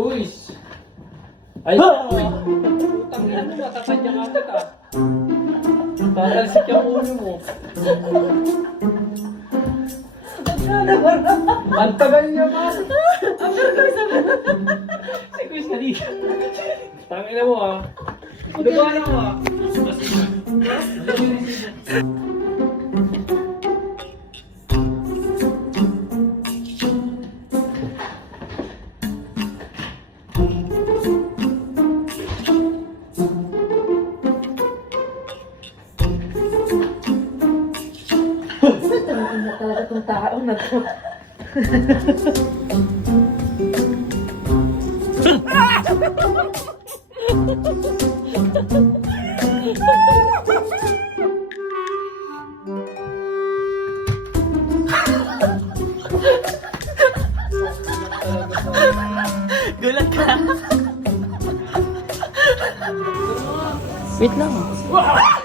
Guys! Ay! Putang ina mo, matatadya ka agad ah. Tatalsik yung ulo mo. Ang tagal niya ba? Si Chris kanina. Tangina mo ah. Lugawan mo ah. Talaga itong tao na to. Gulat ka. Wait lang.